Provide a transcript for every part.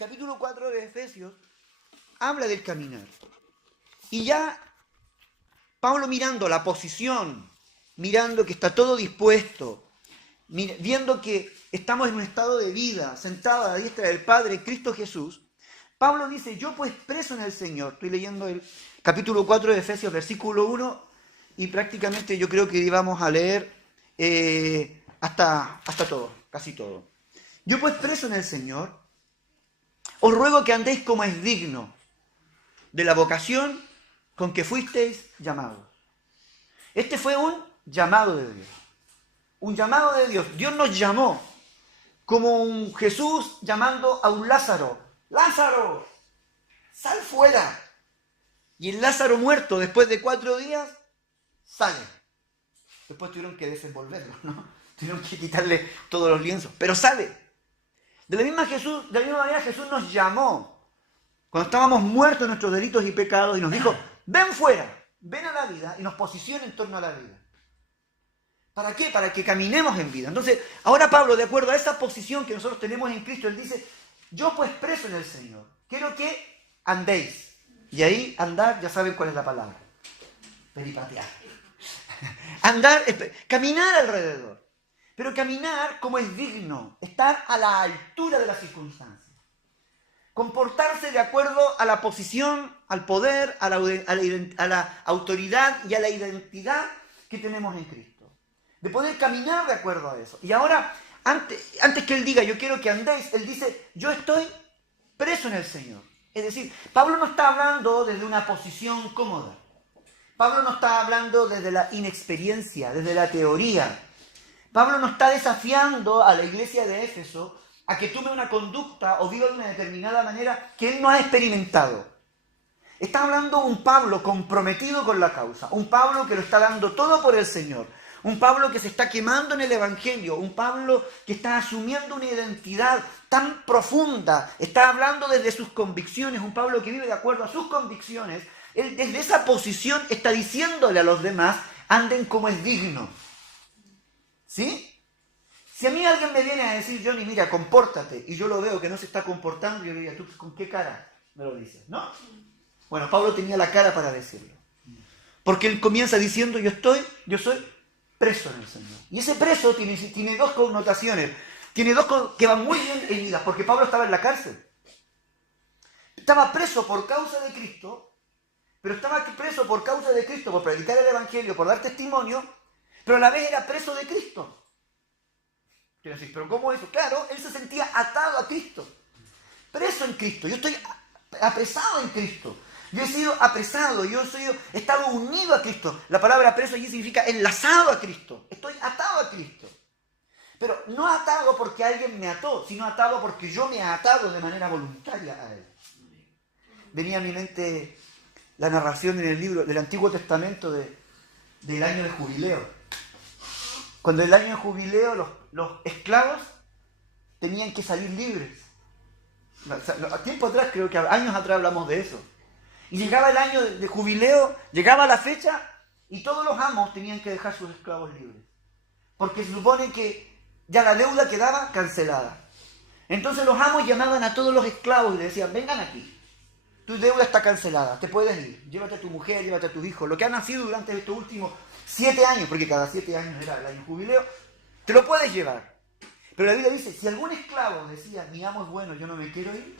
capítulo 4 de Efesios habla del caminar. Y ya Pablo mirando la posición, mirando que está todo dispuesto, viendo que estamos en un estado de vida, sentado a la diestra del Padre, Cristo Jesús, Pablo dice, yo pues preso en el Señor, estoy leyendo el capítulo 4 de Efesios, versículo 1, y prácticamente yo creo que íbamos a leer hasta todo, casi todo. Yo pues preso en el Señor, os ruego que andéis como es digno de la vocación con que fuisteis llamados. Este fue un llamado de Dios. Un llamado de Dios. Dios nos llamó como un Jesús llamando a un Lázaro. ¡Lázaro! ¡Sal fuera! Y el Lázaro muerto, después de 4 días, sale. Después tuvieron que desenvolverlo, ¿no? Tuvieron que quitarle todos los lienzos. Pero sale. De la misma manera Jesús nos llamó cuando estábamos muertos en nuestros delitos y pecados y nos dijo, ven fuera, ven a la vida y nos posiciona en torno a la vida. ¿Para qué? Para que caminemos en vida. Entonces, ahora Pablo, de acuerdo a esa posición que nosotros tenemos en Cristo, él dice, yo pues preso en el Señor, quiero que andéis. Y ahí andar, ya saben cuál es la palabra. Peripatear. Andar, caminar alrededor. Pero caminar como es digno, estar a la altura de las circunstancias. Comportarse de acuerdo a la posición, al poder, a la autoridad y a la identidad que tenemos en Cristo. De poder caminar de acuerdo a eso. Y ahora, antes que él diga, yo quiero que andéis, él dice, yo estoy preso en el Señor. Es decir, Pablo no está hablando desde una posición cómoda. Pablo no está hablando desde la inexperiencia, desde la teoría. Pablo no está desafiando a la iglesia de Éfeso a que tome una conducta o viva de una determinada manera que él no ha experimentado. Está hablando un Pablo comprometido con la causa, un Pablo que lo está dando todo por el Señor, un Pablo que se está quemando en el Evangelio, un Pablo que está asumiendo una identidad tan profunda, está hablando desde sus convicciones, un Pablo que vive de acuerdo a sus convicciones. Él desde esa posición está diciéndole a los demás, anden como es digno. ¿Sí? Si a mí alguien me viene a decir, Johnny, mira, compórtate, y yo lo veo que no se está comportando, yo diría, ¿tú con qué cara me lo dices? ¿No? Bueno, Pablo tenía la cara para decirlo. Porque él comienza diciendo, yo soy preso en el Señor. Y ese preso tiene dos connotaciones, tiene dos que van muy bien unidas, porque Pablo estaba en la cárcel. Estaba preso por causa de Cristo, pero estaba preso por causa de Cristo, por predicar el Evangelio, por dar testimonio, pero a la vez era preso de Cristo. Quiero decir, ¿pero cómo eso? Claro, él se sentía atado a Cristo, preso en Cristo. Yo estoy apresado en Cristo. Yo he sido apresado, he estado unido a Cristo. La palabra preso allí significa enlazado a Cristo. Estoy atado a Cristo. Pero no atado porque alguien me ató, sino atado porque yo me he atado de manera voluntaria a Él. Venía a mi mente la narración en el libro del Antiguo Testamento del año de jubileo. Cuando el año de jubileo los esclavos tenían que salir libres. A tiempo atrás, creo que años atrás hablamos de eso. Y llegaba el año de jubileo, llegaba la fecha y todos los amos tenían que dejar sus esclavos libres. Porque se supone que ya la deuda quedaba cancelada. Entonces los amos llamaban a todos los esclavos y le decían, vengan aquí. Tu deuda está cancelada, te puedes ir. Llévate a tu mujer, llévate a tu hijo. Lo que han nacido durante estos últimos 7 años, porque cada 7 años era el año jubileo, te lo puedes llevar. Pero la Biblia dice, si algún esclavo decía, mi amo es bueno, yo no me quiero ir,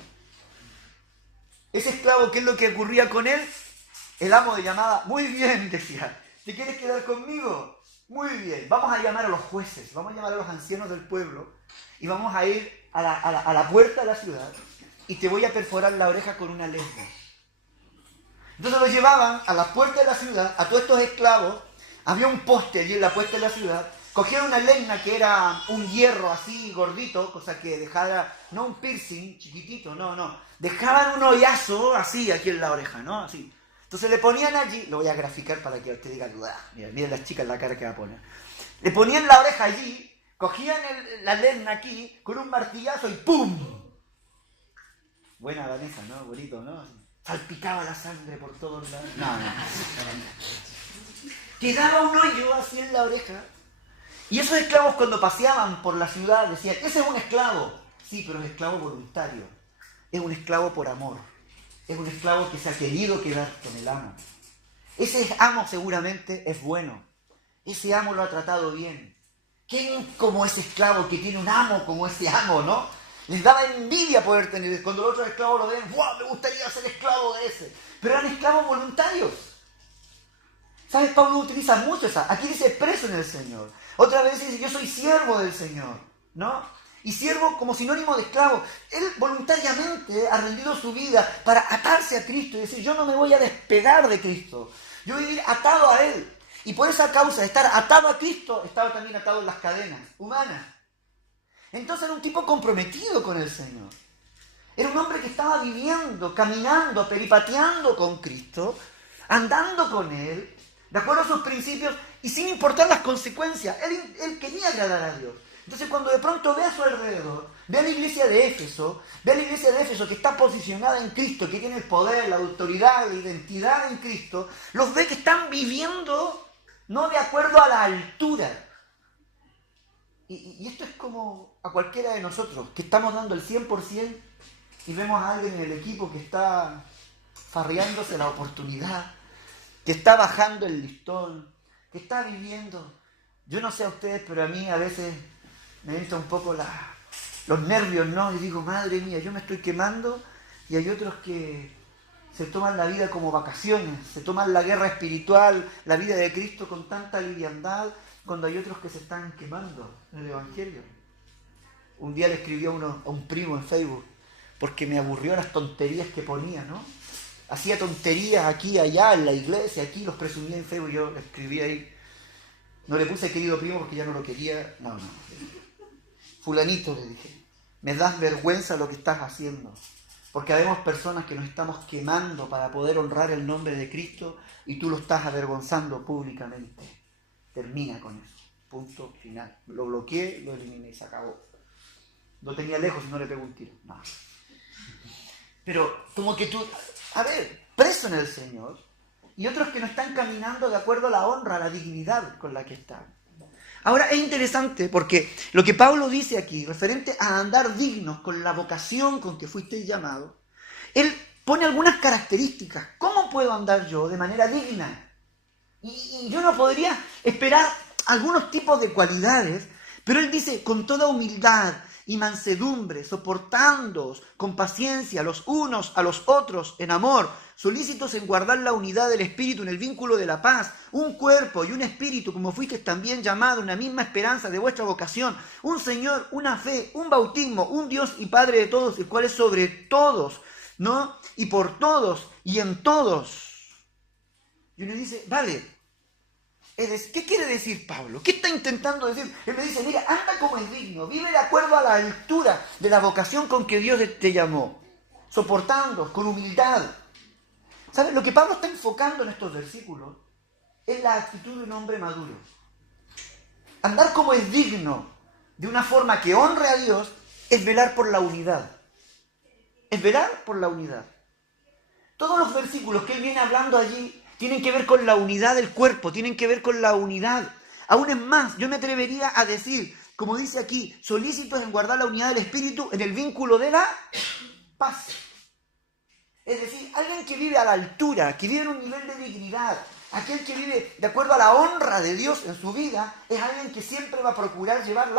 ese esclavo, ¿qué es lo que ocurría con él? El amo le llamaba, muy bien, decía, ¿te quieres quedar conmigo? Muy bien, vamos a llamar a los jueces, vamos a llamar a los ancianos del pueblo y vamos a ir a la puerta de la ciudad y te voy a perforar la oreja con una lesma. Entonces los llevaban a la puerta de la ciudad, a todos estos esclavos. Había un poste allí en la puerta de la ciudad, cogían una lesna que era un hierro así gordito, cosa que dejara, no un piercing chiquitito, no, dejaban un hoyazo así aquí en la oreja, ¿no? Así. Entonces le ponían allí, lo voy a graficar para que usted diga, miren las chicas la cara que va a poner. Le ponían la oreja allí, cogían la lesna aquí, con un martillazo y ¡pum! Buena Vanessa, ¿no? Bonito, ¿no? Salpicaba la sangre por todos lados. No. Quedaba un hoyo así en la oreja. Y esos esclavos cuando paseaban por la ciudad decían, ese es un esclavo. Sí, pero es esclavo voluntario. es un esclavo por amor. Es un esclavo que se ha querido quedar con el amo. Ese amo seguramente es bueno. Ese amo lo ha tratado bien. ¿Quién como ese esclavo que tiene un amo como ese amo, no? Les daba envidia poder tener. Cuando los otros esclavos lo ven, ¡wow! Me gustaría ser esclavo de ese. Pero eran esclavos voluntarios. ¿Sabes? Pablo utiliza mucho esa. Aquí dice preso en el Señor. Otra vez dice yo soy siervo del Señor, ¿no? Y siervo como sinónimo de esclavo. Él voluntariamente ha rendido su vida para atarse a Cristo y decir yo no me voy a despegar de Cristo. Yo voy a vivir atado a Él. Y por esa causa de estar atado a Cristo, estaba también atado en las cadenas humanas. Entonces era un tipo comprometido con el Señor. Era un hombre que estaba viviendo, caminando, peripateando con Cristo, andando con Él, de acuerdo a sus principios y sin importar las consecuencias. Él quería agradar a Dios. Entonces cuando de pronto ve a su alrededor, ve a la iglesia de Éfeso, que está posicionada en Cristo, que tiene el poder, la autoridad, la identidad en Cristo, los ve que están viviendo no de acuerdo a la altura. Y esto es como a cualquiera de nosotros, que estamos dando el 100% y vemos a alguien en el equipo que está farreándose la oportunidad, que está bajando el listón, que está viviendo. Yo no sé a ustedes, pero a mí a veces me entra un poco los nervios, ¿no? Y digo, madre mía, yo me estoy quemando y hay otros que se toman la vida como vacaciones, se toman la guerra espiritual, la vida de Cristo con tanta liviandad, cuando hay otros que se están quemando en el Evangelio. Un día le escribí a un primo en Facebook, porque me aburrió las tonterías que ponía, ¿no? Hacía tonterías aquí, allá, en la iglesia, aquí, los presumía en Facebook, yo le escribí ahí. No le puse querido primo porque ya no lo quería, no. Fulanito, le dije, me das vergüenza lo que estás haciendo. Porque habemos personas que nos estamos quemando para poder honrar el nombre de Cristo y tú lo estás avergonzando públicamente. Termina con eso. Punto final. Lo bloqueé, lo eliminé y se acabó. Lo tenía lejos y no le pego un tiro. No. Pero como que tú, preso en el Señor, y otros que no están caminando de acuerdo a la honra, a la dignidad con la que están. Ahora es interesante porque lo que Pablo dice aquí, referente a andar dignos con la vocación con que fuisteis llamados, él pone algunas características. ¿Cómo puedo andar yo de manera digna? Y yo no podría esperar algunos tipos de cualidades, pero él dice con toda humildad y mansedumbre, soportándoos con paciencia los unos a los otros en amor, solícitos en guardar la unidad del Espíritu en el vínculo de la paz, un cuerpo y un espíritu, como fuisteis también llamados, una misma esperanza de vuestra vocación, un Señor, una fe, un bautismo, un Dios y Padre de todos, el cual es sobre todos, ¿no? Y por todos y en todos. Y uno dice, vale, ¿qué quiere decir Pablo? ¿Qué está intentando decir? Él me dice, mira, anda como es digno, vive de acuerdo a la altura de la vocación con que Dios te llamó, soportando, con humildad. ¿Sabes? Lo que Pablo está enfocando en estos versículos es la actitud de un hombre maduro. Andar como es digno, de una forma que honre a Dios, es velar por la unidad. Es velar por la unidad. Todos los versículos que él viene hablando allí tienen que ver con la unidad del cuerpo, tienen que ver con la unidad. Aún es más, yo me atrevería a decir, como dice aquí, solícitos en guardar la unidad del Espíritu en el vínculo de la paz. Es decir, alguien que vive a la altura, que vive en un nivel de dignidad, aquel que vive de acuerdo a la honra de Dios en su vida, es alguien que siempre va a procurar llevar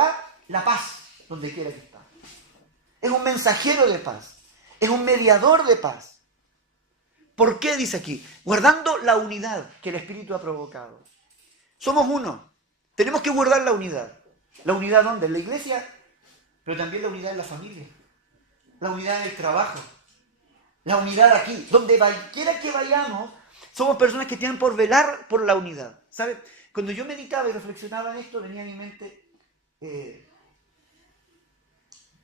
la paz donde quiera que está. Es un mensajero de paz, es un mediador de paz. ¿Por qué dice aquí? Guardando la unidad que el Espíritu ha provocado. Somos uno. Tenemos que guardar la unidad. ¿La unidad dónde? En la iglesia, pero también la unidad en la familia. La unidad en el trabajo. La unidad aquí. Donde quiera que vayamos, somos personas que tienen por velar por la unidad. ¿Sabe? Cuando yo meditaba y reflexionaba en esto, venía a mi mente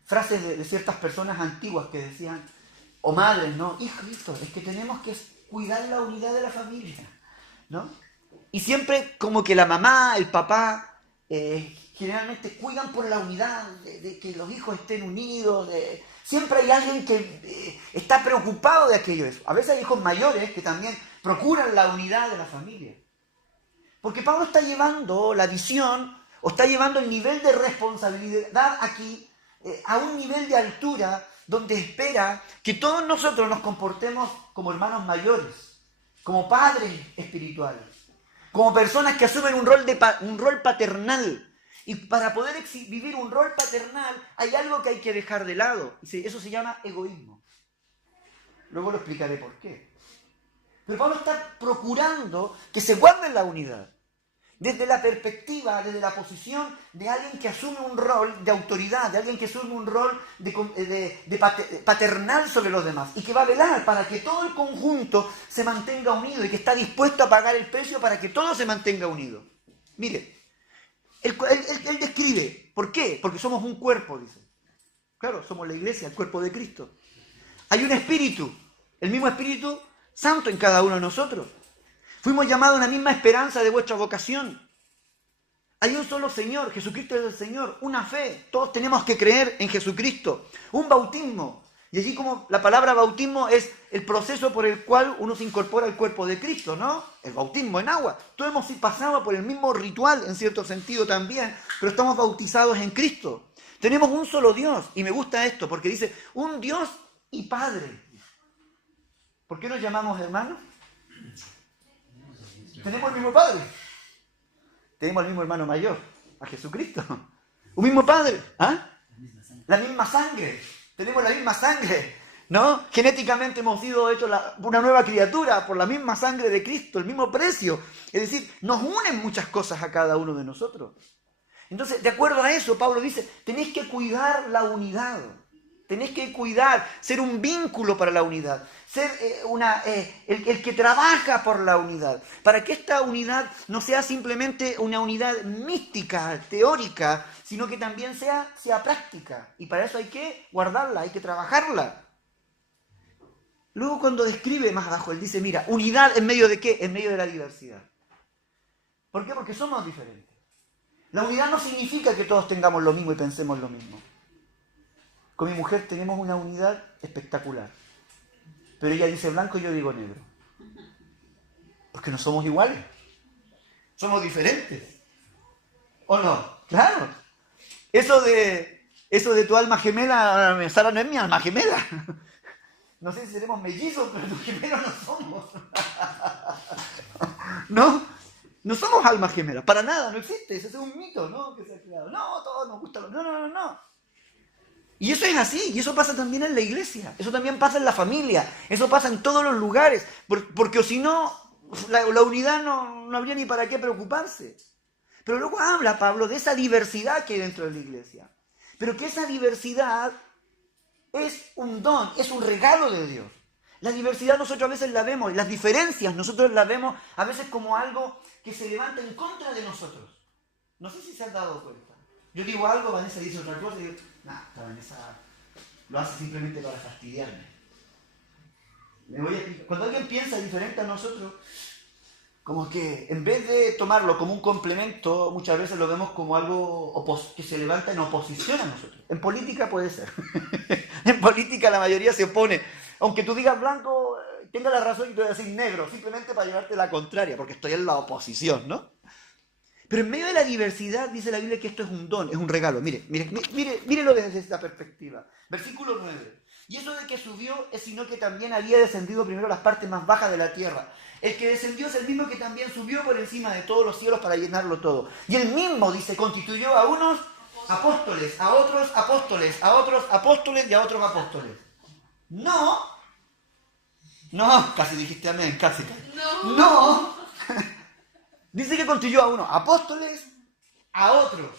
frases de ciertas personas antiguas que decían, o madres, ¿no? Hijo, es que tenemos que cuidar la unidad de la familia, ¿no? Y siempre como que la mamá, el papá, generalmente cuidan por la unidad, de que los hijos estén unidos, siempre hay alguien que está preocupado de aquello. A veces hay hijos mayores que también procuran la unidad de la familia. Porque Pablo está llevando la visión, o está llevando el nivel de responsabilidad aquí, a un nivel de altura donde espera que todos nosotros nos comportemos como hermanos mayores, como padres espirituales, como personas que asumen un rol paternal. Y para poder vivir un rol paternal hay algo que hay que dejar de lado. Eso se llama egoísmo. Luego lo explicaré por qué. Pero Pablo está procurando que se guarde la unidad. Desde la perspectiva, desde la posición de alguien que asume un rol de autoridad, de alguien que asume un rol paternal sobre los demás y que va a velar para que todo el conjunto se mantenga unido y que está dispuesto a pagar el precio para que todo se mantenga unido. Mire, él describe, ¿por qué? Porque somos un cuerpo, dice. Claro, somos la iglesia, el cuerpo de Cristo. Hay un espíritu, el mismo Espíritu Santo en cada uno de nosotros. Fuimos llamados a una misma esperanza de vuestra vocación. Hay un solo Señor, Jesucristo es el Señor, una fe. Todos tenemos que creer en Jesucristo. Un bautismo. Y allí como la palabra bautismo es el proceso por el cual uno se incorpora al cuerpo de Cristo, ¿no? El bautismo en agua. Todos hemos pasado por el mismo ritual en cierto sentido también, pero estamos bautizados en Cristo. Tenemos un solo Dios. Y me gusta esto porque dice, un Dios y Padre. ¿Por qué nos llamamos hermanos? Tenemos el mismo Padre. Tenemos el mismo hermano mayor, a Jesucristo. Un mismo Padre. ¿Ah? La misma sangre. Tenemos la misma sangre. ¿No? Genéticamente hemos sido hechos una nueva criatura por la misma sangre de Cristo, el mismo precio. Es decir, nos unen muchas cosas a cada uno de nosotros. Entonces, de acuerdo a eso, Pablo dice, tenéis que cuidar la unidad. Tenéis que cuidar, ser un vínculo para la unidad, ser el que trabaja por la unidad, para que esta unidad no sea simplemente una unidad mística, teórica, sino que también sea práctica. Y para eso hay que guardarla, hay que trabajarla. Luego cuando describe más abajo, él dice, mira, unidad en medio de ¿qué? En medio de la diversidad. ¿Por qué? Porque somos diferentes. La unidad no significa que todos tengamos lo mismo y pensemos lo mismo. Con mi mujer tenemos una unidad espectacular. Pero ella dice blanco y yo digo negro. Porque no somos iguales. Somos diferentes. ¿O no? Claro. Eso de tu alma gemela, Sara no es mi alma gemela. No sé si seremos mellizos, pero tus gemelos no somos. ¿No? No somos almas gemelas. Para nada, no existe. Ese es un mito, ¿no? Que se ha creado. No, todos nos gustan. No. Y eso es así, y eso pasa también en la iglesia, eso también pasa en la familia, eso pasa en todos los lugares, porque si no, la unidad no habría ni para qué preocuparse. Pero luego habla Pablo de esa diversidad que hay dentro de la iglesia, pero que esa diversidad es un don, es un regalo de Dios. La diversidad nosotros a veces la vemos, las diferencias nosotros las vemos a veces como algo que se levanta en contra de nosotros. No sé si se han dado cuenta. Yo digo algo, Vanessa dice otra cosa y digo, Vanessa lo hace simplemente para fastidiarme. Cuando alguien piensa diferente a nosotros, como que en vez de tomarlo como un complemento, muchas veces lo vemos como algo que se levanta en oposición a nosotros. En política puede ser. En política la mayoría se opone. Aunque tú digas blanco, tenga la razón y te voy a decir negro, simplemente para llevarte la contraria, porque estoy en la oposición, ¿no? Pero en medio de la diversidad dice la Biblia que esto es un don, es un regalo. Mírelo desde esta perspectiva. Versículo 9. Y eso de que subió es sino que también había descendido primero las partes más bajas de la tierra. El que descendió es el mismo que también subió por encima de todos los cielos para llenarlo todo. Y el mismo, dice, constituyó a unos apóstoles, a otros apóstoles, a otros apóstoles y a otros apóstoles. No, casi dijiste amén, casi. No. Dice que constituyó a unos apóstoles, a otros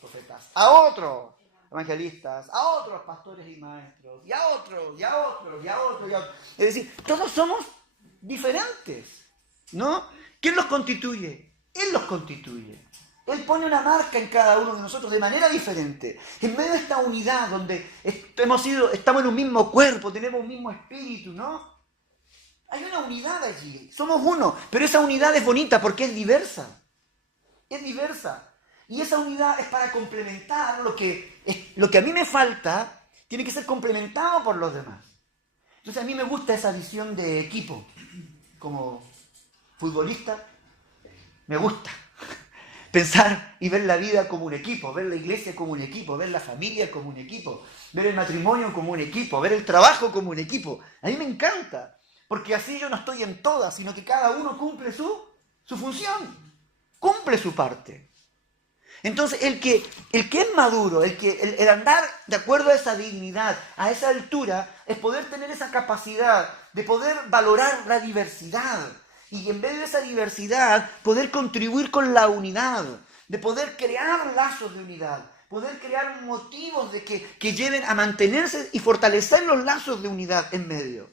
profetas, a otros evangelistas, a otros pastores y maestros, y a otros. Es decir, todos somos diferentes, ¿no? ¿Quién los constituye? Él los constituye. Él pone una marca en cada uno de nosotros de manera diferente. En medio de esta unidad donde estamos en un mismo cuerpo, tenemos un mismo espíritu, ¿no? Hay una unidad allí, somos uno, pero esa unidad es bonita porque es diversa. Es diversa. Y esa unidad es para complementar lo que a mí me falta, tiene que ser complementado por los demás. Entonces a mí me gusta esa visión de equipo. Como futbolista, me gusta. Pensar y ver la vida como un equipo, ver la iglesia como un equipo, ver la familia como un equipo, ver el matrimonio como un equipo, ver el trabajo como un equipo. A mí me encanta, porque así yo no estoy en todas, sino que cada uno cumple su función, cumple su parte. Entonces, el que es maduro, el andar de acuerdo a esa dignidad, a esa altura, es poder tener esa capacidad de poder valorar la diversidad. Y en vez de esa diversidad, poder contribuir con la unidad, de poder crear lazos de unidad, poder crear motivos de que lleven a mantenerse y fortalecer los lazos de unidad en medio.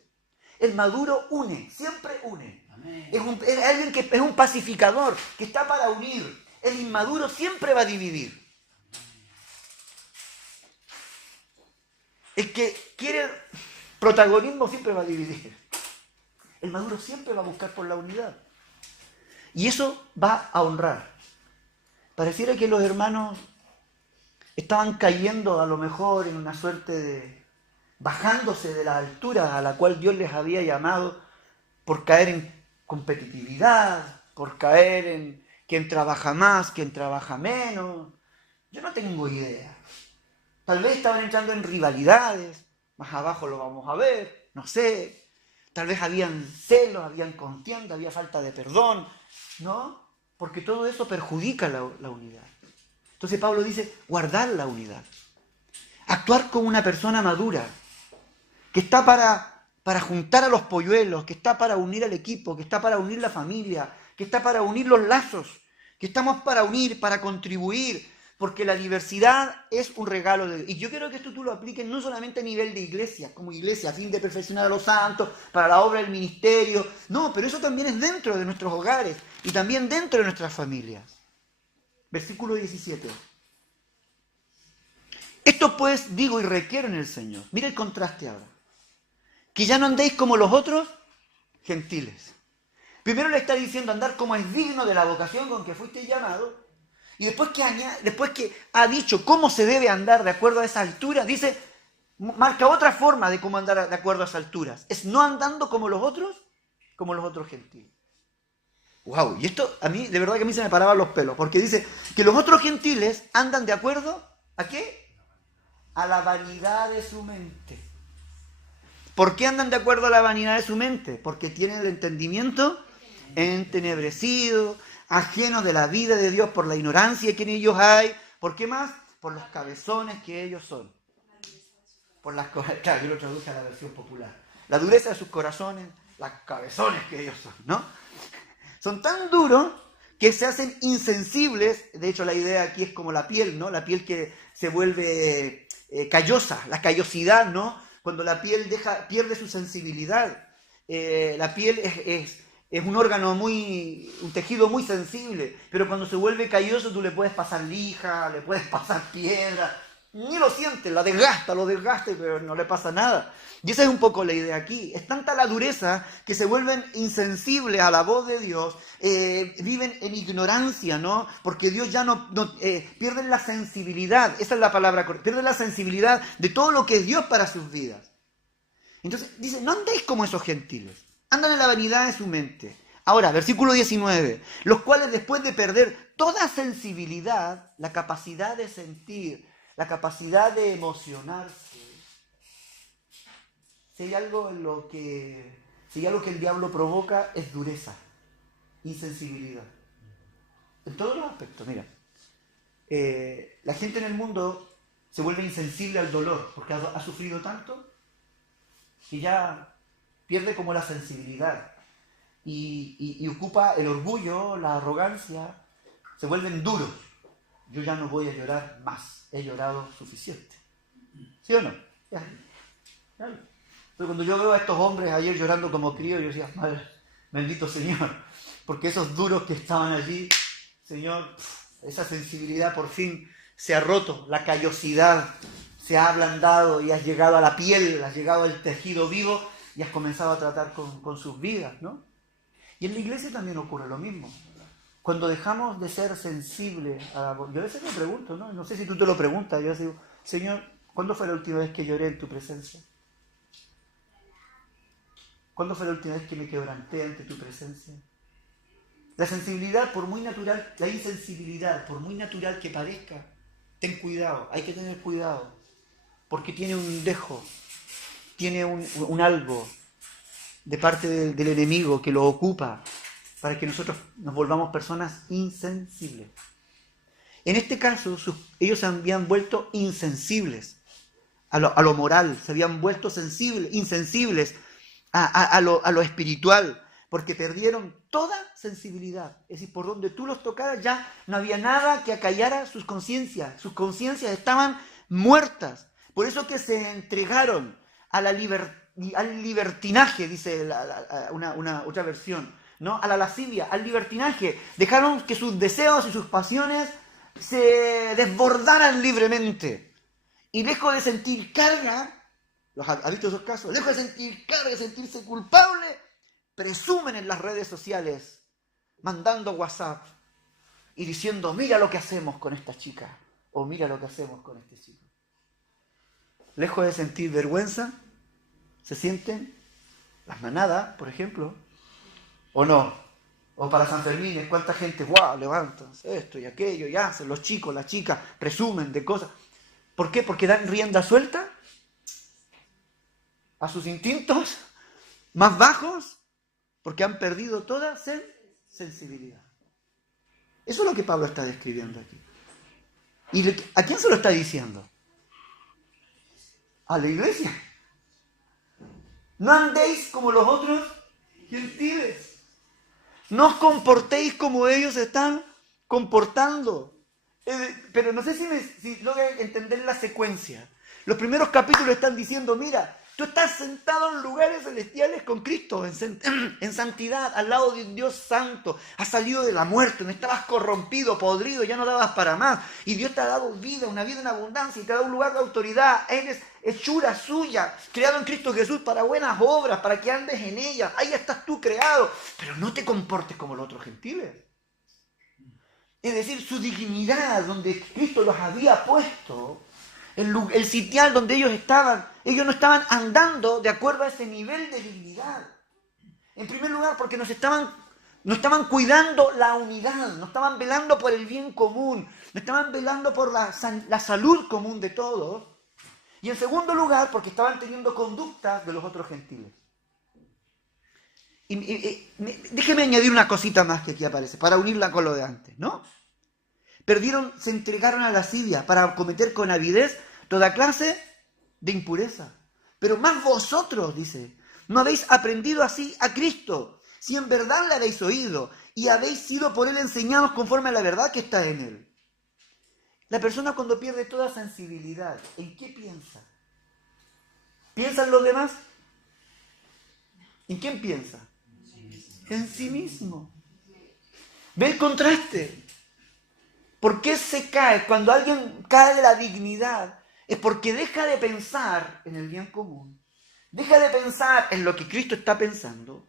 El maduro une, siempre une. Es alguien que es un pacificador, que está para unir. El inmaduro siempre va a dividir. El que quiere protagonismo siempre va a dividir. El maduro siempre va a buscar por la unidad. Y eso va a honrar. Pareciera que los hermanos estaban cayendo a lo mejor en una suerte de bajándose de la altura a la cual Dios les había llamado por caer en competitividad, por caer en quién trabaja más, quién trabaja menos. Yo no tengo idea. Tal vez estaban entrando en rivalidades, más abajo lo vamos a ver, no sé. Tal vez habían celos, habían contienda, había falta de perdón, ¿no? Porque todo eso perjudica la unidad. Entonces Pablo dice, guardar la unidad. Actuar como una persona madura, que está para juntar a los polluelos, que está para unir al equipo, que está para unir la familia, que está para unir los lazos, que estamos para unir, para contribuir, porque la diversidad es un regalo de Dios. Y yo quiero que esto tú lo apliques no solamente a nivel de iglesia, como iglesia, a fin de perfeccionar a los santos, para la obra del ministerio, no, pero eso también es dentro de nuestros hogares y también dentro de nuestras familias. Versículo 17. Esto pues digo y requiero en el Señor. Mira el contraste ahora. Que ya no andéis como los otros gentiles. Primero le está diciendo andar como es digno de la vocación con que fuiste llamado. Y después que ha dicho cómo se debe andar de acuerdo a esa altura, dice, marca otra forma de cómo andar de acuerdo a esas alturas. Es no andando como los otros gentiles. ¡Wow! Y esto a mí, de verdad que a mí se me paraban los pelos, porque dice que los otros gentiles andan de acuerdo ¿a qué? A la vanidad de su mente. ¿Por qué andan de acuerdo a la vanidad de su mente? Porque tienen el entendimiento entenebrecido, ajenos de la vida de Dios por la ignorancia que en ellos hay. ¿Por qué más? Por los cabezones que ellos son. Claro, yo lo traduje a la versión popular. La dureza de sus corazones, los cabezones que ellos son, ¿no? Son tan duros que se hacen insensibles. De hecho, la idea aquí es como la piel, ¿no? La piel que se vuelve callosa, la callosidad, ¿no? Cuando la piel pierde su sensibilidad. La piel es un órgano un tejido muy sensible, pero cuando se vuelve calloso tú le puedes pasar lija, le puedes pasar piedra, ni lo siente, lo desgasta, pero no le pasa nada. Y esa es un poco la idea aquí. Es tanta la dureza que se vuelven insensibles a la voz de Dios, viven en ignorancia, ¿no? Porque Dios ya pierden la sensibilidad, esa es la palabra correcta, pierden la sensibilidad de todo lo que es Dios para sus vidas. Entonces dice, no andéis como esos gentiles, andan en la vanidad de su mente. Ahora, versículo 19, los cuales después de perder toda sensibilidad, la capacidad de sentir, la capacidad de emocionarse, si hay algo que el diablo provoca es dureza, insensibilidad. En todos los aspectos, mira. La gente en el mundo se vuelve insensible al dolor porque ha sufrido tanto que ya pierde como la sensibilidad y ocupa el orgullo, la arrogancia, se vuelven duros. Yo ya no voy a llorar más, he llorado suficiente. ¿Sí o no? Ya. Entonces cuando yo veo a estos hombres ayer llorando como críos, yo decía, madre, bendito Señor, porque esos duros que estaban allí, Señor, esa sensibilidad por fin se ha roto, la callosidad se ha ablandado y has llegado a la piel, has llegado al tejido vivo y has comenzado a tratar con sus vidas, ¿no? Y en la iglesia también ocurre lo mismo. Cuando dejamos de ser sensibles a la voz, yo a veces me pregunto, ¿no? No sé si tú te lo preguntas, yo digo, Señor, ¿cuándo fue la última vez que lloré en tu presencia? ¿Cuándo fue la última vez que me quebranté ante tu presencia? La sensibilidad, por muy natural, la insensibilidad, por muy natural que parezca, ten cuidado, hay que tener cuidado, porque tiene un dejo, tiene un algo de parte del enemigo que lo ocupa para que nosotros nos volvamos personas insensibles. En este caso, ellos se habían vuelto insensibles a lo moral, se habían vuelto insensibles a lo espiritual, porque perdieron toda sensibilidad. Es decir, por donde tú los tocaras ya no había nada que acallara sus conciencias. Sus conciencias estaban muertas. Por eso que se entregaron al libertinaje, dice una otra versión, ¿no? A la lascivia, al libertinaje. Dejaron que sus deseos y sus pasiones se desbordaran libremente. Y lejos de sentir carga, ¿ha visto esos casos? Lejos de sentir carga, de sentirse culpable, presumen en las redes sociales, mandando WhatsApp y diciendo, mira lo que hacemos con esta chica, o mira lo que hacemos con este chico. Lejos de sentir vergüenza, se sienten las manadas, por ejemplo, o no. O para San Fermín, cuánta gente, ¡guau!, levantan esto y aquello, y hacen, los chicos, las chicas, presumen de cosas. ¿Por qué? Porque dan rienda suelta a sus instintos más bajos, porque han perdido toda sensibilidad. Eso es lo que Pablo está describiendo aquí. ¿Y a quién se lo está diciendo? A la iglesia. No andéis como los otros gentiles. No os comportéis como ellos se están comportando. Pero no sé si logran entender la secuencia. Los primeros capítulos están diciendo, mira, tú estás sentado en lugares celestiales con Cristo, en santidad, al lado de un Dios santo. Has salido de la muerte, no estabas corrompido, podrido, ya no dabas para más. Y Dios te ha dado vida, una vida en abundancia, y te ha dado un lugar de autoridad. Eres hechura suya, creado en Cristo Jesús para buenas obras, para que andes en ellas. Ahí estás tú creado. Pero no te comportes como los otros gentiles. Es decir, su dignidad, donde Cristo los había puesto, el sitial donde ellos no estaban andando de acuerdo a ese nivel de dignidad. En primer lugar, porque no estaban cuidando la unidad, no estaban velando por el bien común, no estaban velando por la salud común de todos. Y en segundo lugar, porque estaban teniendo conductas de los otros gentiles. Déjeme añadir una cosita más que aquí aparece, para unirla con lo de antes, ¿no? Se entregaron a la lascivia para cometer con avidez toda clase de impureza. Pero más vosotros, dice, no habéis aprendido así a Cristo, si en verdad le habéis oído y habéis sido por él enseñados conforme a la verdad que está en él. La persona cuando pierde toda sensibilidad, ¿en qué piensa? ¿Piensa en los demás? ¿En quién piensa? En sí mismo. ¿Ve el contraste? ¿Por qué se cae? Cuando alguien cae de la dignidad, es porque deja de pensar en el bien común, deja de pensar en lo que Cristo está pensando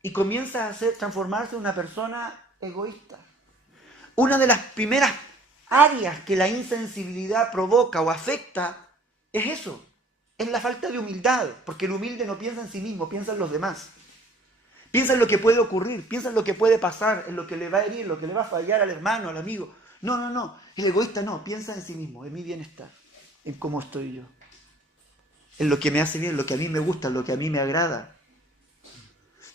y comienza a transformarse en una persona egoísta. Una de las primeras áreas que la insensibilidad provoca o afecta es eso, es la falta de humildad, porque el humilde no piensa en sí mismo, piensa en los demás. Piensa en lo que puede ocurrir, piensa en lo que puede pasar, en lo que le va a herir, en lo que le va a fallar al hermano, al amigo. No, el egoísta no, piensa en sí mismo, en mi bienestar, en cómo estoy yo, en lo que me hace bien, lo que a mí me gusta, lo que a mí me agrada.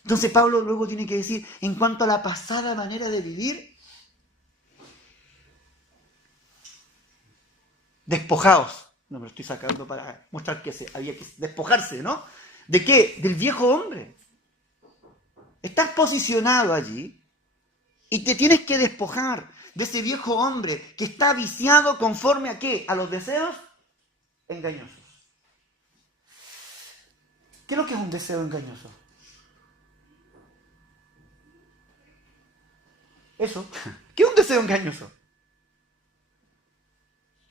Entonces Pablo luego tiene que decir, en cuanto a la pasada manera de vivir, despojaos. No me lo estoy sacando para mostrar que había que despojarse, ¿no? ¿De qué? Del viejo hombre. Estás posicionado allí y te tienes que despojar de ese viejo hombre que está viciado conforme a ¿qué? A los deseos engañosos. ¿Qué es lo que es un deseo engañoso? Eso. ¿Qué es un deseo engañoso?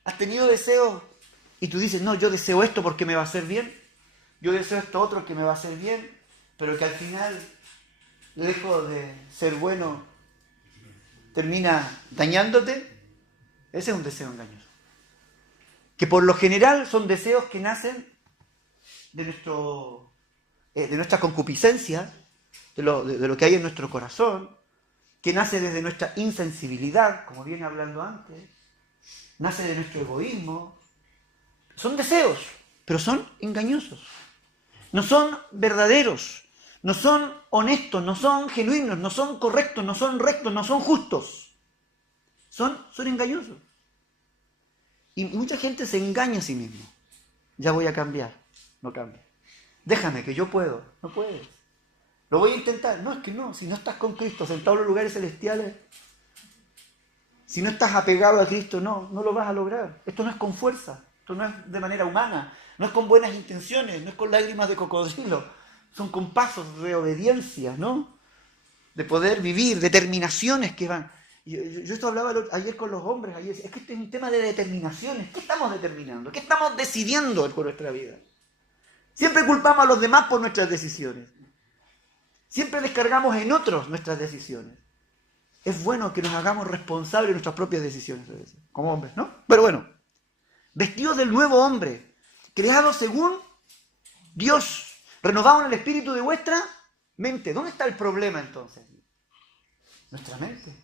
¿Has tenido deseos y tú dices, no, yo deseo esto porque me va a hacer bien? Yo deseo esto otro que me va a hacer bien, pero que al final, lejos de ser bueno, termina dañándote. Ese es un deseo engañoso. Que por lo general son deseos que nacen de nuestra concupiscencia, de lo que hay en nuestro corazón, que nace desde nuestra insensibilidad, como viene hablando antes, nace de nuestro egoísmo. Son deseos, pero son engañosos. No son verdaderos, no son honestos, no son genuinos, no son correctos, no son rectos, no son justos. Son engañosos. Y mucha gente se engaña a sí mismo. Ya voy a cambiar. No cambia. Déjame, que yo puedo. No puedes. Lo voy a intentar. No, es que no. Si no estás con Cristo, sentado en los lugares celestiales, si no estás apegado a Cristo, no lo vas a lograr. Esto no es con fuerza. Esto no es de manera humana. No es con buenas intenciones. No es con lágrimas de cocodrilo. Son con pasos de obediencia, ¿no? De poder vivir, determinaciones que van. Yo esto hablaba ayer con los hombres. Ayer, es que este es un tema de determinaciones. ¿Qué estamos determinando? ¿Qué estamos decidiendo con nuestra vida? Siempre culpamos a los demás por nuestras decisiones. Siempre descargamos en otros nuestras decisiones. Es bueno que nos hagamos responsables de nuestras propias decisiones, como hombres, ¿no? Pero bueno, vestidos del nuevo hombre, creados según Dios, renovados en el espíritu de vuestra mente. ¿Dónde está el problema entonces? Nuestra mente.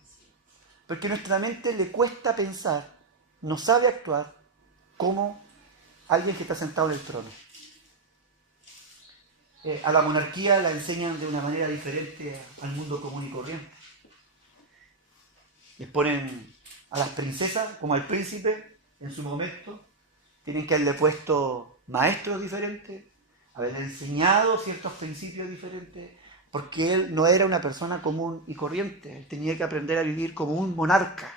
Porque a nuestra mente le cuesta pensar, no sabe actuar como alguien que está sentado en el trono. A la monarquía la enseñan de una manera diferente al mundo común y corriente. Les ponen a las princesas como al príncipe en su momento. Tienen que haberle puesto maestros diferentes, haberle enseñado ciertos principios diferentes, porque él no era una persona común y corriente. Él tenía que aprender a vivir como un monarca.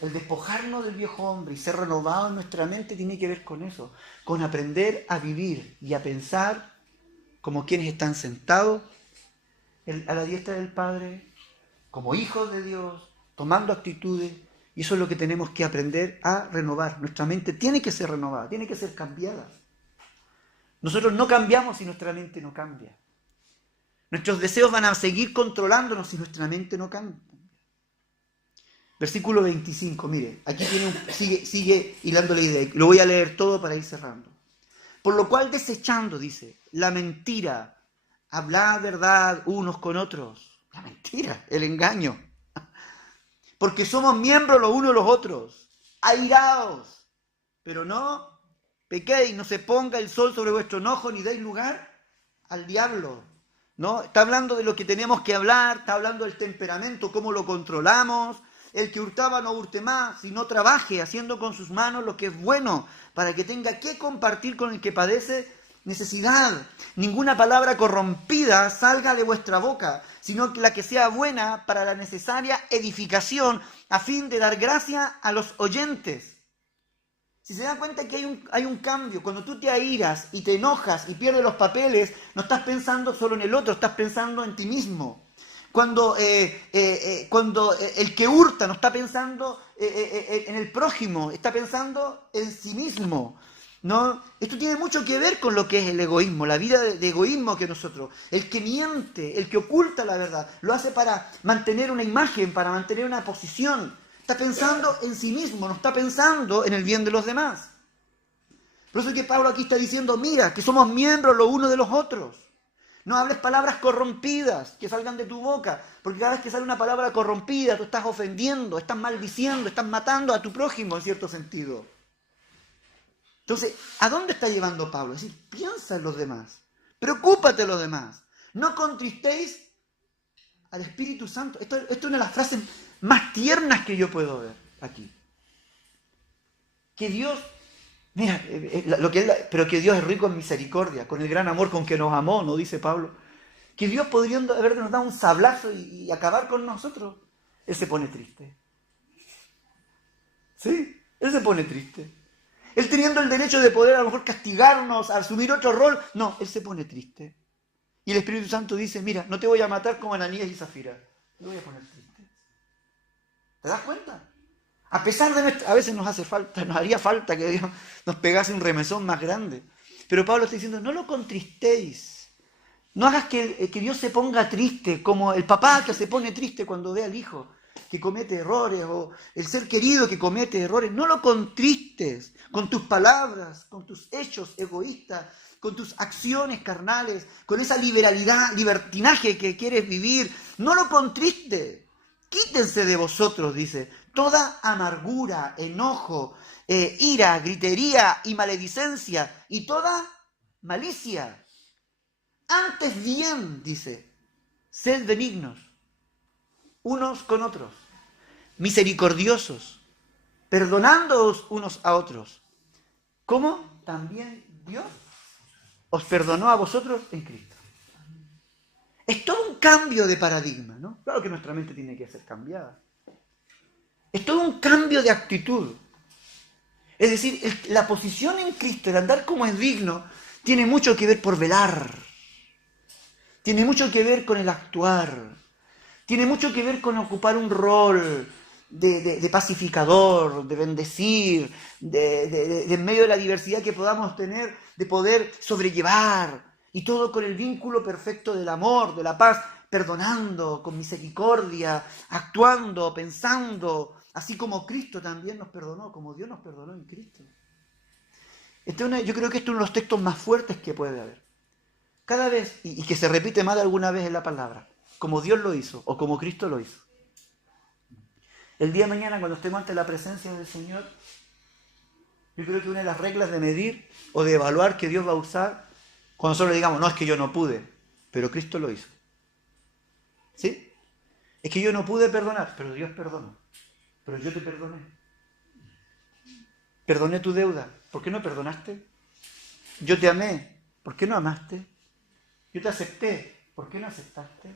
El despojarnos del viejo hombre y ser renovado en nuestra mente tiene que ver con eso, con aprender a vivir y a pensar como quienes están sentados a la diestra del Padre, como hijos de Dios, tomando actitudes, y eso es lo que tenemos que aprender a renovar. Nuestra mente tiene que ser renovada, tiene que ser cambiada. Nosotros no cambiamos si nuestra mente no cambia. Nuestros deseos van a seguir controlándonos si nuestra mente no cambia. Versículo 25, mire, aquí sigue hilando la idea. Lo voy a leer todo para ir cerrando. Por lo cual, desechando, dice, la mentira, hablad verdad unos con otros. La mentira, el engaño. Porque somos miembros los unos de los otros. Airaos, pero no pequéis, no se ponga el sol sobre vuestro enojo, ni deis lugar al diablo. ¿No? Está hablando de lo que tenemos que hablar, está hablando del temperamento, cómo lo controlamos. El que hurtaba no hurte más, sino trabaje haciendo con sus manos lo que es bueno, para que tenga que compartir con el que padece necesidad. Ninguna palabra corrompida salga de vuestra boca, sino que la que sea buena para la necesaria edificación, a fin de dar gracia a los oyentes. Si se dan cuenta que hay un cambio, cuando tú te airas y te enojas y pierdes los papeles, no estás pensando solo en el otro, estás pensando en ti mismo. Cuando el que hurta no está pensando en el prójimo, está pensando en sí mismo, ¿no? Esto tiene mucho que ver con lo que es el egoísmo, la vida de egoísmo que nosotros. El que miente, el que oculta la verdad, lo hace para mantener una imagen, para mantener una posición. Está pensando en sí mismo, no está pensando en el bien de los demás. Por eso es que Pablo aquí está diciendo, mira, que somos miembros los unos de los otros. No hables palabras corrompidas que salgan de tu boca, porque cada vez que sale una palabra corrompida, tú estás ofendiendo, estás maldiciendo, estás matando a tu prójimo en cierto sentido. Entonces, ¿a dónde está llevando Pablo? Es decir, piensa en los demás, preocúpate de los demás, no contristéis al Espíritu Santo. Esto es una de las frases más tiernas que yo puedo ver aquí. Que Dios... Mira, pero que Dios es rico en misericordia, con el gran amor con que nos amó, ¿no dice Pablo? Que Dios podría habernos dado un sablazo y acabar con nosotros. Él se pone triste. ¿Sí? Él se pone triste. Él teniendo el derecho de poder a lo mejor castigarnos, asumir otro rol, no, Él se pone triste. Y el Espíritu Santo dice, mira, no te voy a matar como Ananías y Zafira, te voy a poner triste. ¿Te das cuenta? A pesar de a veces nos haría falta que Dios nos pegase un remesón más grande. Pero Pablo está diciendo, no lo contristéis. No hagas que Dios se ponga triste, como el papá que se pone triste cuando ve al hijo. que comete errores o el ser querido que comete errores, no lo contristes con tus palabras, con tus hechos egoístas, con tus acciones carnales, con esa libertinaje que quieres vivir. No lo contristes. Quítense de vosotros, dice, toda amargura, enojo, ira, gritería y maledicencia y toda malicia. Antes bien, dice, sed benignos unos con otros, misericordiosos, perdonándoos unos a otros, como también Dios os perdonó a vosotros en Cristo. Es todo un cambio de paradigma, ¿no? Claro que nuestra mente tiene que ser cambiada. Es todo un cambio de actitud. Es decir, la posición en Cristo, el andar como es digno, tiene mucho que ver por velar. Tiene mucho que ver con el actuar. Tiene mucho que ver con ocupar un rol de pacificador, de bendecir, de en medio de la diversidad que podamos tener, de poder sobrellevar. Y todo con el vínculo perfecto del amor, de la paz, perdonando, con misericordia, actuando, pensando, así como Cristo también nos perdonó, como Dios nos perdonó en Cristo. Yo creo que este es uno de los textos más fuertes que puede haber. Cada vez, y que se repite más de alguna vez en la palabra, como Dios lo hizo o como Cristo lo hizo. El día de mañana, cuando estemos ante la presencia del Señor, yo creo que una de las reglas de medir o de evaluar que Dios va a usar, cuando nosotros le digamos, no, es que yo no pude, pero Cristo lo hizo. ¿Sí? Es que yo no pude perdonar, pero Dios perdonó. Pero yo te perdoné. Perdoné tu deuda. ¿Por qué no perdonaste? Yo te amé. ¿Por qué no amaste? Yo te acepté. ¿Por qué no aceptaste?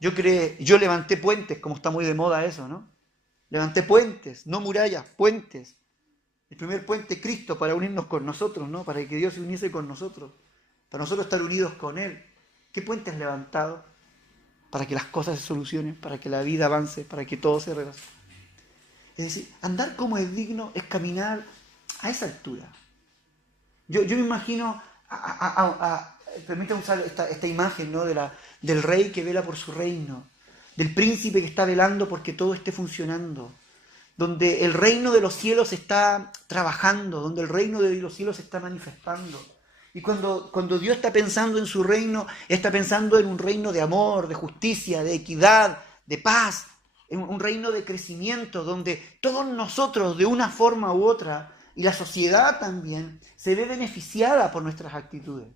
Yo levanté puentes, como está muy de moda eso, ¿no? Levanté puentes, no murallas, puentes. El primer puente, Cristo, para unirnos con nosotros, ¿no? Para que Dios se uniese con nosotros. Para nosotros estar unidos con Él. ¿Qué puente has levantado? Para que las cosas se solucionen, para que la vida avance, para que todo se relacione. Es decir, andar como es digno es caminar a esa altura. Yo me imagino, permítame usar esta imagen, ¿no? Del rey que vela por su reino, del príncipe que está velando porque todo esté funcionando, donde el reino de los cielos está trabajando, donde el reino de los cielos se está manifestando. Y cuando Dios está pensando en su reino, está pensando en un reino de amor, de justicia, de equidad, de paz, en un reino de crecimiento, donde todos nosotros, de una forma u otra, y la sociedad también, se ve beneficiada por nuestras actitudes.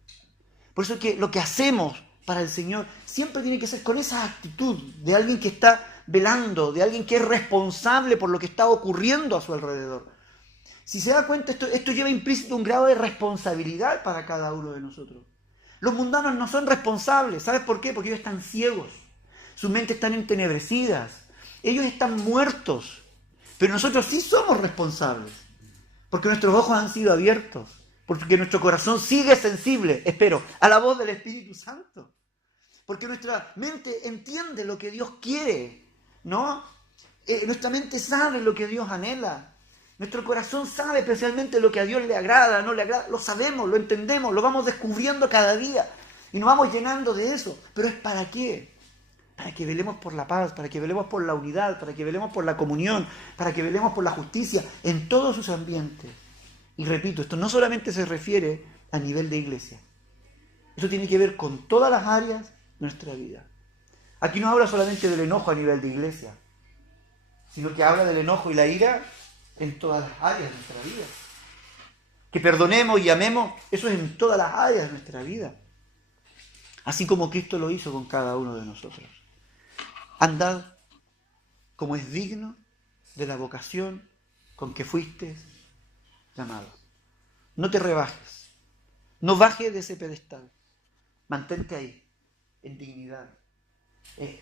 Por eso que lo que hacemos para el Señor siempre tiene que ser con esa actitud de alguien que está velando, de alguien que es responsable por lo que está ocurriendo a su alrededor. Si se da cuenta, esto lleva implícito un grado de responsabilidad para cada uno de nosotros. Los mundanos no son responsables. ¿Sabes por qué? Porque ellos están ciegos. Sus mentes están entenebrecidas. Ellos están muertos. Pero nosotros sí somos responsables. Porque nuestros ojos han sido abiertos. Porque nuestro corazón sigue sensible, espero, a la voz del Espíritu Santo. Porque nuestra mente entiende lo que Dios quiere, ¿no? Nuestra mente sabe lo que Dios anhela. Nuestro corazón sabe especialmente lo que a Dios le agrada, no le agrada. Lo sabemos, lo entendemos, lo vamos descubriendo cada día. Y nos vamos llenando de eso. Pero ¿es para qué? Para que velemos por la paz, para que velemos por la unidad, para que velemos por la comunión, para que velemos por la justicia en todos sus ambientes. Y repito, esto no solamente se refiere a nivel de iglesia. Esto tiene que ver con todas las áreas de nuestra vida. Aquí no habla solamente del enojo a nivel de iglesia, sino que habla del enojo y la ira en todas las áreas de nuestra vida. Que perdonemos y amemos, eso es en todas las áreas de nuestra vida. Así como Cristo lo hizo con cada uno de nosotros. Andad como es digno de la vocación con que fuiste llamado. No te rebajes. No bajes de ese pedestal. Mantente ahí, en dignidad.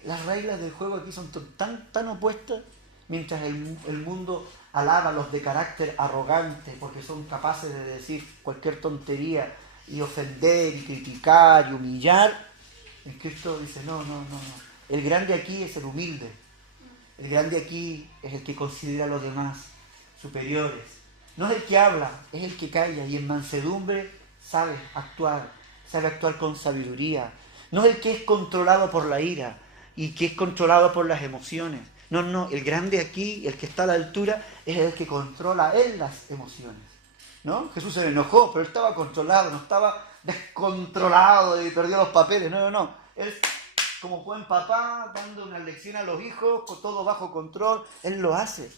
Las reglas del juego aquí son tan opuestas, mientras el mundo alaba a los de carácter arrogante porque son capaces de decir cualquier tontería y ofender y criticar y humillar. En Cristo dice, no. El grande aquí es el humilde. El grande aquí es el que considera a los demás superiores. No es el que habla, es el que calla y en mansedumbre sabe actuar con sabiduría. No es el que es controlado por la ira. y que es controlado por las emociones. No, el grande aquí, el que está a la altura, es el que controla él las emociones. ¿No? Jesús se enojó, pero él estaba controlado, no estaba descontrolado y perdió los papeles. No. Él, como buen papá, dando una lección a los hijos, con todo bajo control, él lo hace.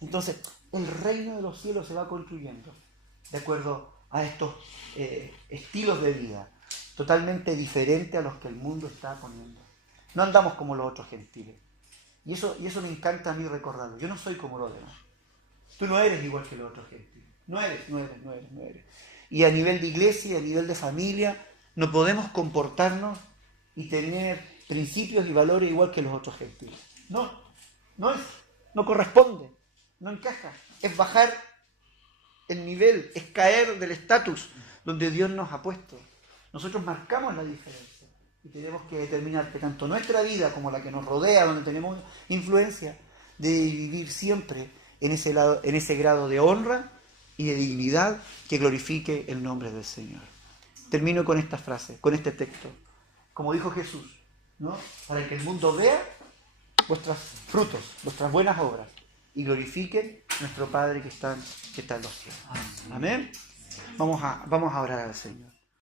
Entonces, el reino de los cielos se va construyendo de acuerdo a estos estilos de vida, totalmente diferentes a los que el mundo está poniendo. No andamos como los otros gentiles. Y eso me encanta a mí recordarlo. Yo no soy como los demás. Tú no eres igual que los otros gentiles. No eres. Y a nivel de iglesia, a nivel de familia, no podemos comportarnos y tener principios y valores igual que los otros gentiles. No corresponde, no encaja. Es bajar el nivel, es caer del estatus donde Dios nos ha puesto. Nosotros marcamos la diferencia y tenemos que determinar que tanto nuestra vida como la que nos rodea, donde tenemos influencia, debe vivir siempre en ese grado de honra y de dignidad que glorifique el nombre del Señor. Termino con esta frase, con este texto. Como dijo Jesús, ¿no? Para que el mundo vea vuestros frutos, vuestras buenas obras, y glorifiquen nuestro Padre que está en los cielos. Amén. Vamos a orar al Señor.